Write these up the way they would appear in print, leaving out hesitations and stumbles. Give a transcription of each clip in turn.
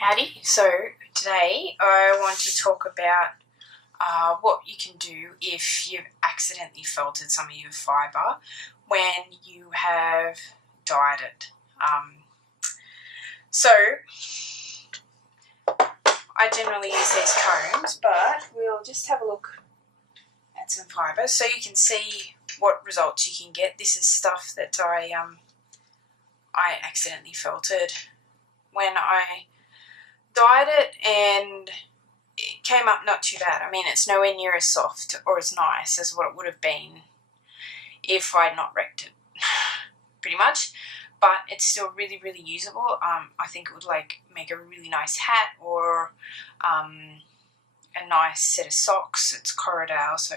Howdy. So today I want to talk about what you can do if you've accidentally felted some of your fibre when you have dyed it. So I generally use these combs, but we'll just have a look at some fibre so you can see what results you can get. This is stuff that I accidentally felted when I dyed it, and it came up not too bad. I mean, it's nowhere near as soft or as nice as what it would have been if I'd not wrecked it, pretty much. But it's still really, really usable. I think it would make a really nice hat or a nice set of socks. It's Corridale, so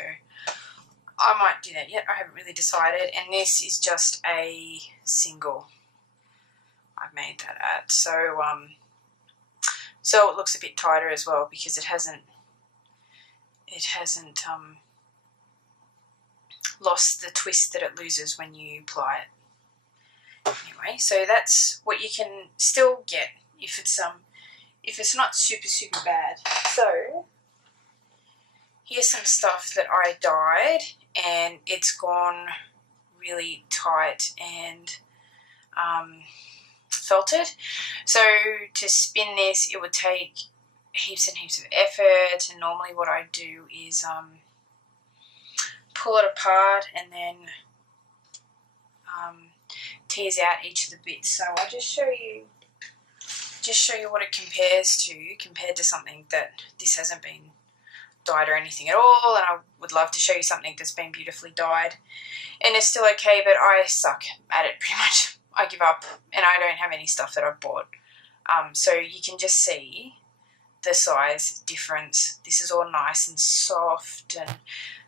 I might do that yet. I haven't really decided. And this is just a single I've made that at. So it looks a bit tighter as well because it hasn't lost the twist that it loses when you apply it. Anyway, so that's what you can still get if it's not super, super bad. So here's some stuff that I dyed and it's gone really tight and felted. So to spin this, it would take heaps and heaps of effort, and normally what I do is pull it apart and then tease out each of the bits. So I'll just show you what it compared to something that this hasn't been dyed or anything at all. And I would love to show you something that's been beautifully dyed and it's still okay, but I suck at it pretty much. I give up and I don't have any stuff that I've bought. So you can just see the size difference. This is all nice and soft and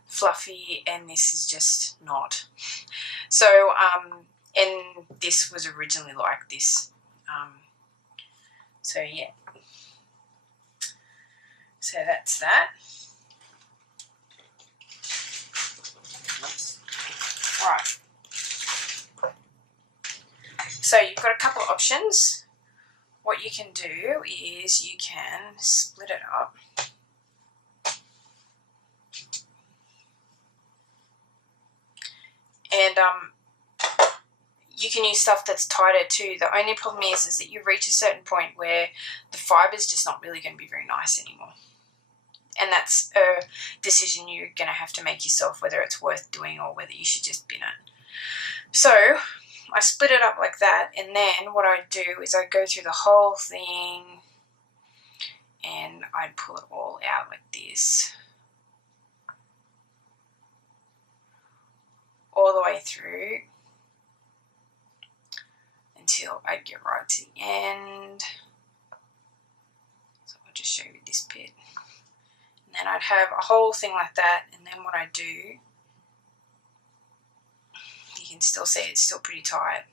fluffy, and this is just not. So, and this was originally like this. So yeah. So that's that. Right. So you've got a couple of options. What you can do is you can split it up. And you can use stuff that's tighter too. The only problem is that you reach a certain point where the fibre is just not really going to be very nice anymore. And that's a decision you're going to have to make yourself, whether it's worth doing or whether you should just bin it. So I split it up like that, and then what I do is I go through the whole thing and I'd pull it all out like this. All the way through until I get right to the end. So I'll just show you this bit. And then I'd have a whole thing like that, and then what I do, you can still see it's still pretty tight.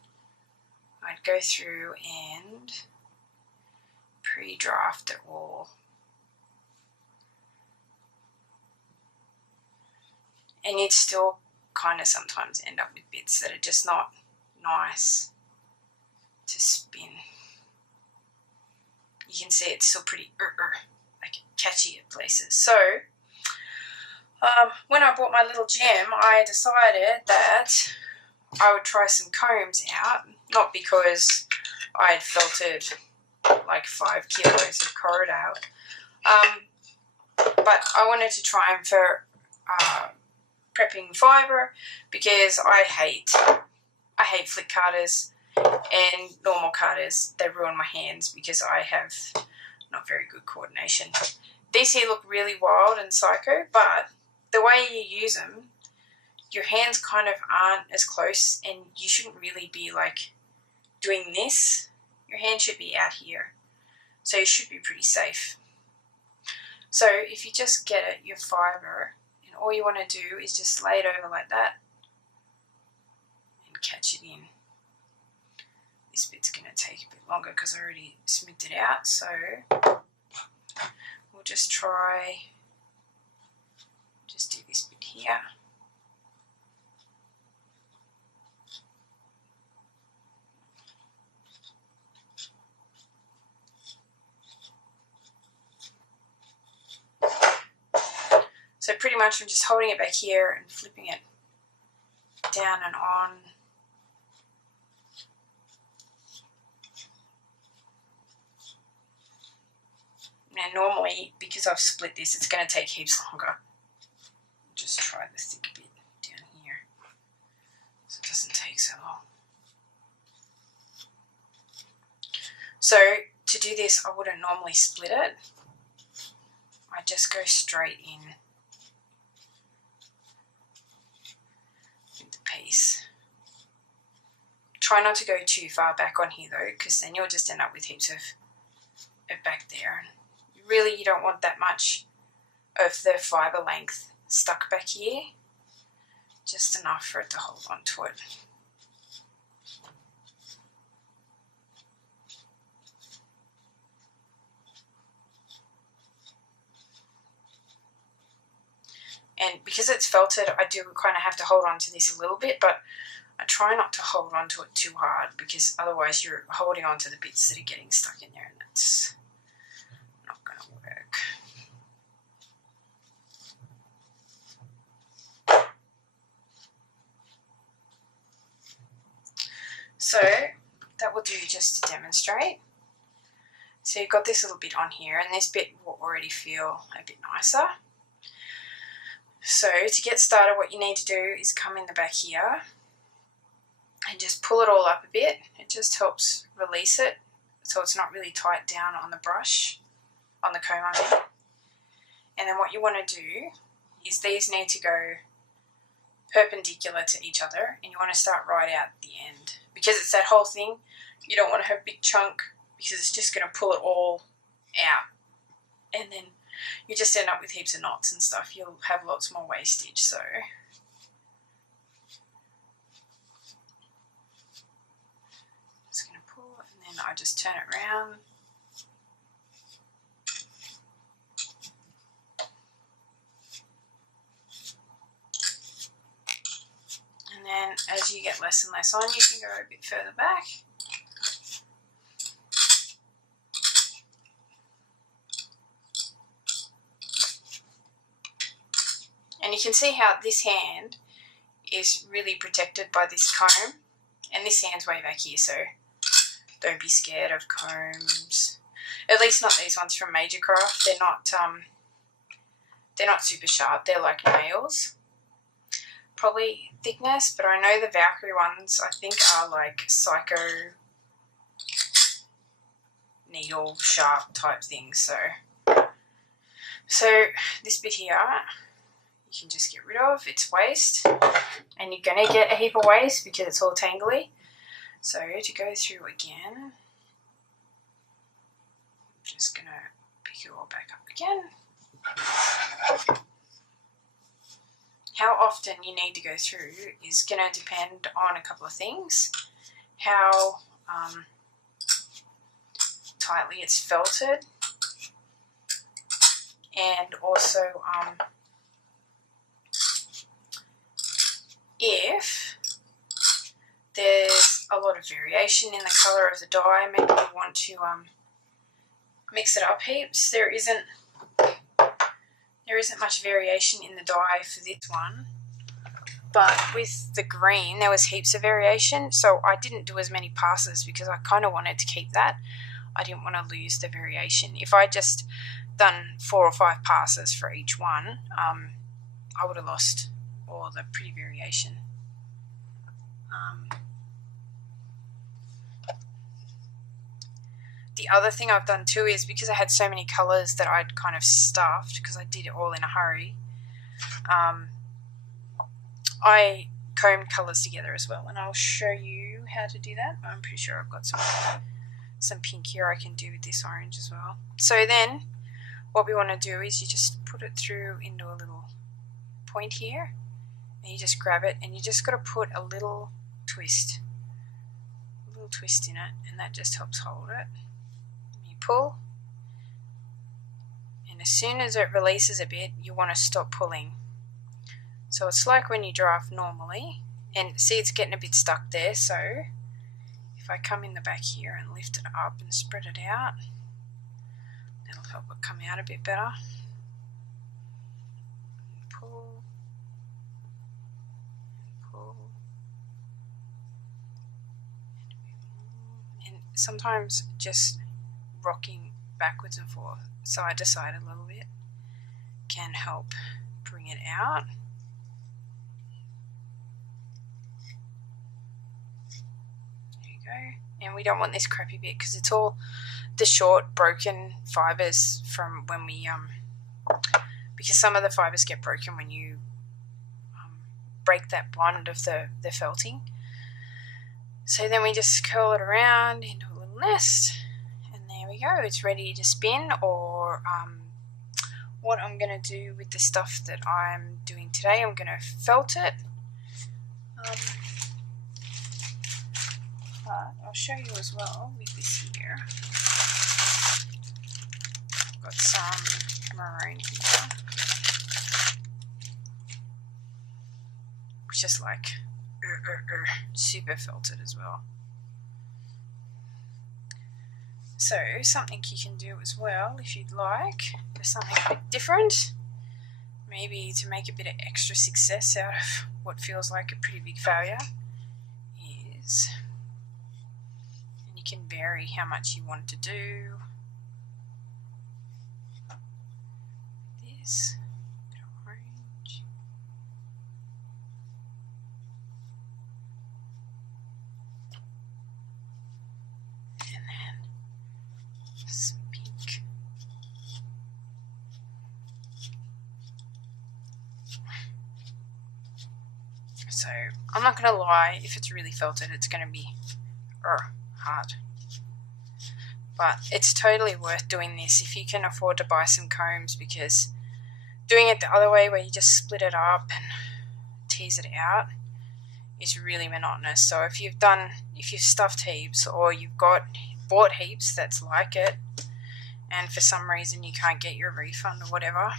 I'd go through and pre-draft it all. And you'd still kind of sometimes end up with bits that are just not nice to spin. You can see it's still pretty like catchy at places. So when I bought my little gem, I decided that I would try some combs out, not because I had felted like 5 kilos of Corridale, but I wanted to try them for prepping fibre because I hate flick cutters and normal cutters. They ruin my hands because I have not very good coordination. These here look really wild and psycho, but the way you use them, your hands kind of aren't as close, and you shouldn't really be like doing this. Your hand should be out here, so you should be pretty safe. So if you just get it, your fibre, and all you want to do is just lay it over like that and catch it in. This bit's going to take a bit longer because I already smoothed it out, so we'll just do this bit here. So pretty much I'm just holding it back here and flipping it down and on. Now normally, because I've split this, it's going to take heaps longer. Just try the thick bit down here so it doesn't take so long. So to do this, I wouldn't normally split it. I just go straight in with the piece. Try not to go too far back on here though, because then you'll just end up with heaps of it back there. Really, you don't want that much of the fibre length stuck back here, just enough for it to hold on to it. And because it's felted, I do kind of have to hold on to this a little bit, but I try not to hold on to it too hard, because otherwise you're holding on to the bits that are getting stuck in there, and that's not going to work. So that will do just to demonstrate. So you've got this little bit on here, and this bit will already feel a bit nicer. So to get started, what you need to do is come in the back here and just pull it all up a bit. It just helps release it so it's not really tight down on the brush, on the comb I mean. And then what you want to do is these need to go perpendicular to each other, and you want to start right out at the end. Because it's that whole thing, you don't want to have a big chunk, because it's just going to pull it all out. And then you just end up with heaps of knots and stuff. You'll have lots more wastage, so just going to pull, and then I just turn it around. And then as you get less and less on, you can go a bit further back. And you can see how this hand is really protected by this comb, and this hand's way back here, so don't be scared of combs. At least not these ones from Major Craft. They're not super sharp. They're like nails. Probably thickness, but I know the Valkyrie ones I think are like Psycho needle sharp type things. So this bit here, you can just get rid of. It's waste, and you're going to get a heap of waste because it's all tangly. So to go through again, I'm just going to pick it all back up again. How often you need to go through is going to depend on a couple of things. How tightly it's felted, and also if there's a lot of variation in the colour of the dye, maybe you want to mix it up heaps. There isn't much variation in the dye for this one, but with the green there was heaps of variation, so I didn't do as many passes because I kind of wanted to keep that. I didn't want to lose the variation. If I just done 4 or 5 passes for each one, I would have lost all the pretty variation. The other thing I've done too is, because I had so many colours that I'd kind of stuffed, because I did it all in a hurry, I combed colours together as well, and I'll show you how to do that. I'm pretty sure I've got some pink here I can do with this orange as well. So then what we want to do is you just put it through into a little point here, and you just grab it, and you just got to put a little twist in it, and that just helps hold it. You pull, and as soon as it releases a bit, you want to stop pulling. So it's like when you draft normally, and see it's getting a bit stuck there, so if I come in the back here and lift it up and spread it out, that'll help it come out a bit better. pull, pull, and sometimes just rocking backwards and forth, side to side a little bit, can help bring it out. There you go. And we don't want this crappy bit because it's all the short broken fibers from when we because some of the fibers get broken when you break that bond of the felting. So then we just curl it around into a little nest, and there we go. It's ready to spin. Or what I'm going to do with the stuff that I'm doing today, I'm going to felt it. But I'll show you as well with this here. I've got some maroon here, which is like super felted as well. So something you can do as well, if you'd like, for something a bit different, maybe to make a bit of extra success out of what feels like a pretty big failure, is, and you can vary how much you want to do. This bit of orange. And then some pink. So I'm not going to lie, if it's really felted, it's going to be hard. But it's totally worth doing this if you can afford to buy some combs, because doing it the other way, where you just split it up and tease it out, is really monotonous. So if you've stuffed heaps, or you've bought heaps that's like it, and for some reason you can't get your refund or whatever,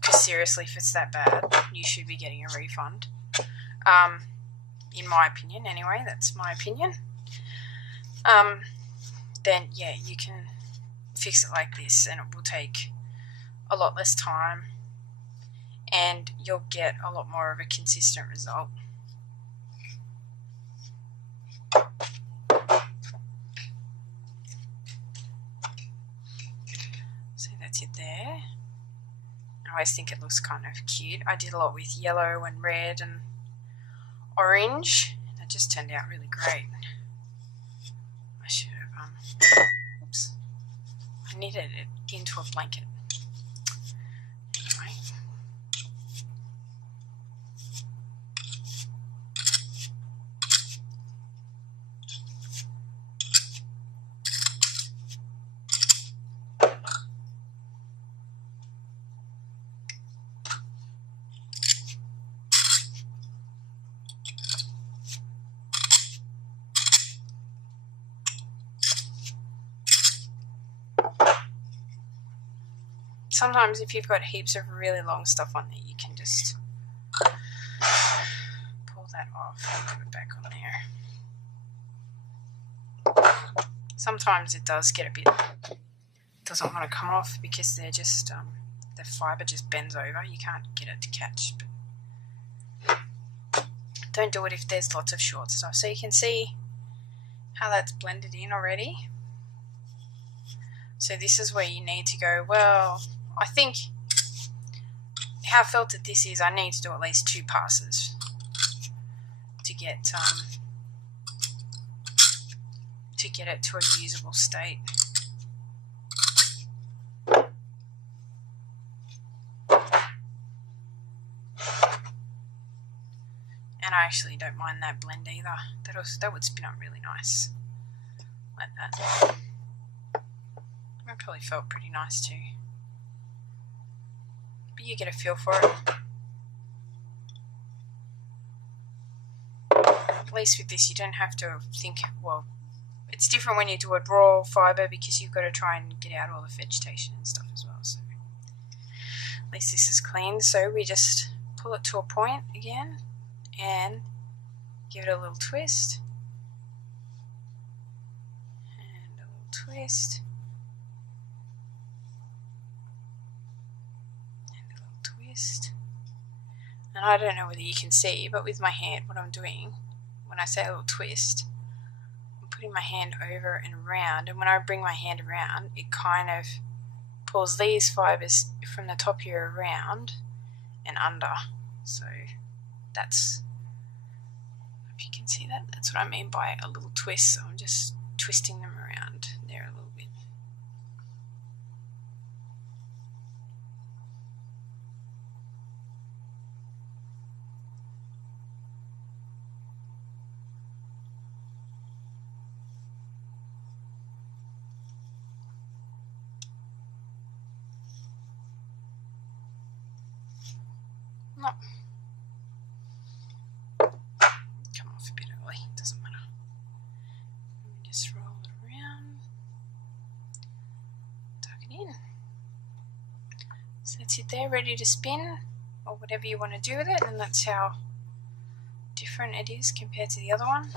because seriously, if it's that bad, you should be getting a refund. In my opinion, anyway, that's my opinion. Then yeah, you can fix it like this, and it will take a lot less time, and you'll get a lot more of a consistent result. So that's it there. I always think it looks kind of cute. I did a lot with yellow and red and orange, and it just turned out really great. I should have oops, I knitted it into a blanket. Anyway. Sometimes if you've got heaps of really long stuff on there, you can just pull that off and put it back on there. Sometimes it does get a bit, doesn't want to come off because they're just, the fibre just bends over. You can't get it to catch. But don't do it if there's lots of short stuff. So you can see how that's blended in already. So this is where you need to go, well, I think how felted this is, I need to do at least 2 passes to get it to a usable state. And I actually don't mind that blend either. That would spin up really nice, like that. That probably felt pretty nice too. But you get a feel for it. At least with this, you don't have to think, well, it's different when you do a raw fibre because you've got to try and get out all the vegetation and stuff as well. So at least this is clean. So we just pull it to a point again and give it a little twist. And a little twist. twist. And I don't know whether you can see, but with my hand, what I'm doing, when I say a little twist, I'm putting my hand over and around, and when I bring my hand around, it kind of pulls these fibres from the top here around and under. So that's, if you can see that, that's what I mean by a little twist. So I'm just twisting them around there a little bit. No. Come off a bit early, doesn't matter. Let me just roll it around, tuck it in. So that's it there, ready to spin, or whatever you want to do with it, and that's how different it is compared to the other one.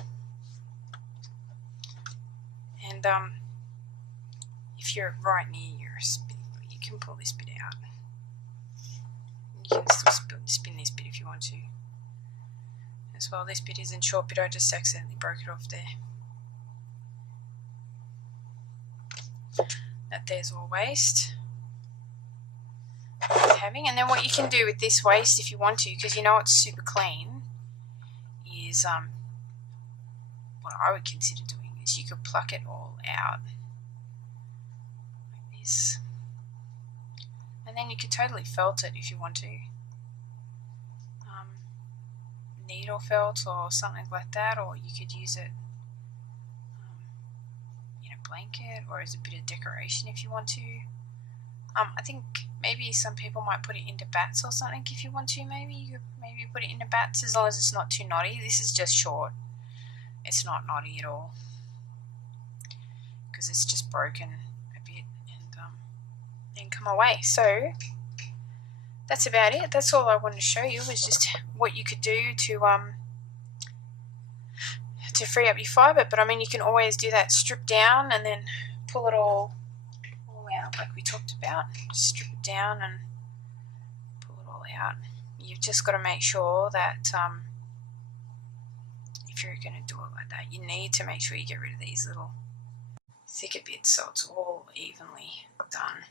And if you're right near your spin, you can pull this bit out. You can still spin this bit if you want to as well. This bit isn't short bit, I just accidentally broke it off there. That there's all waste worth having. And then what you can do with this waste, if you want to, because you know it's super clean, is what I would consider doing is you could pluck it all out like this, and then you could totally felt it if you want to, needle felt or something like that, or you could use it in a blanket or as a bit of decoration if you want to. I think maybe some people might put it into bats or something if you want to. Maybe you could maybe put it into bats, as long as it's not too knotty. This is just short, it's not knotty at all, because it's just broken a bit and then come away. So that's about it. That's all I wanted to show you, was just what you could do to free up your fibre. But I mean, you can always do that, strip down and then pull it all out like we talked about. Just strip it down and pull it all out. You've just got to make sure that if you're going to do it like that, you need to make sure you get rid of these little thicker bits so it's all evenly done.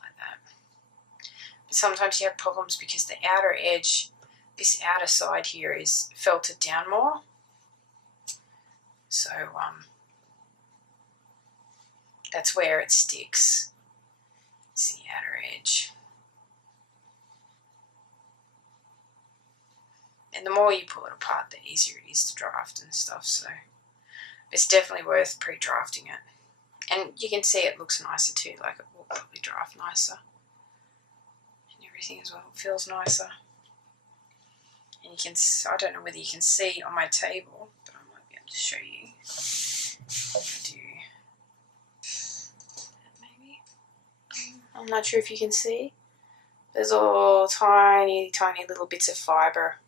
Like that. But sometimes you have problems because the outer edge, this outer side here, is felted down more. So that's where it sticks. It's the outer edge. And the more you pull it apart, the easier it is to draft and stuff. So it's definitely worth pre-drafting it. And you can see it looks nicer too, like it will probably draft nicer. And everything as well, it feels nicer. And you can, I don't know whether you can see on my table, but I might be able to show you. I'm not sure if you can see. There's all tiny, tiny little bits of fibre.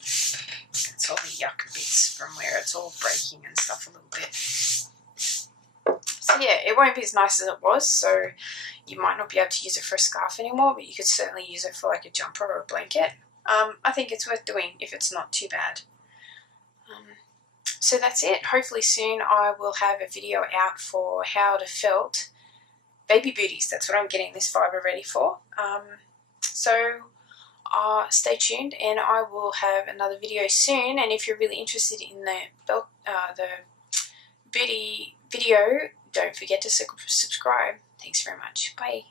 It's all the yuck bits from where it's all breaking and stuff a little bit. So yeah, it won't be as nice as it was, so you might not be able to use it for a scarf anymore, but you could certainly use it for like a jumper or a blanket. I think it's worth doing if it's not too bad. So that's it. Hopefully soon I will have a video out for how to felt baby booties. That's what I'm getting this fibre ready for. So stay tuned, and I will have another video soon. And if you're really interested in the booty video, don't forget to subscribe. Thanks very much. Bye.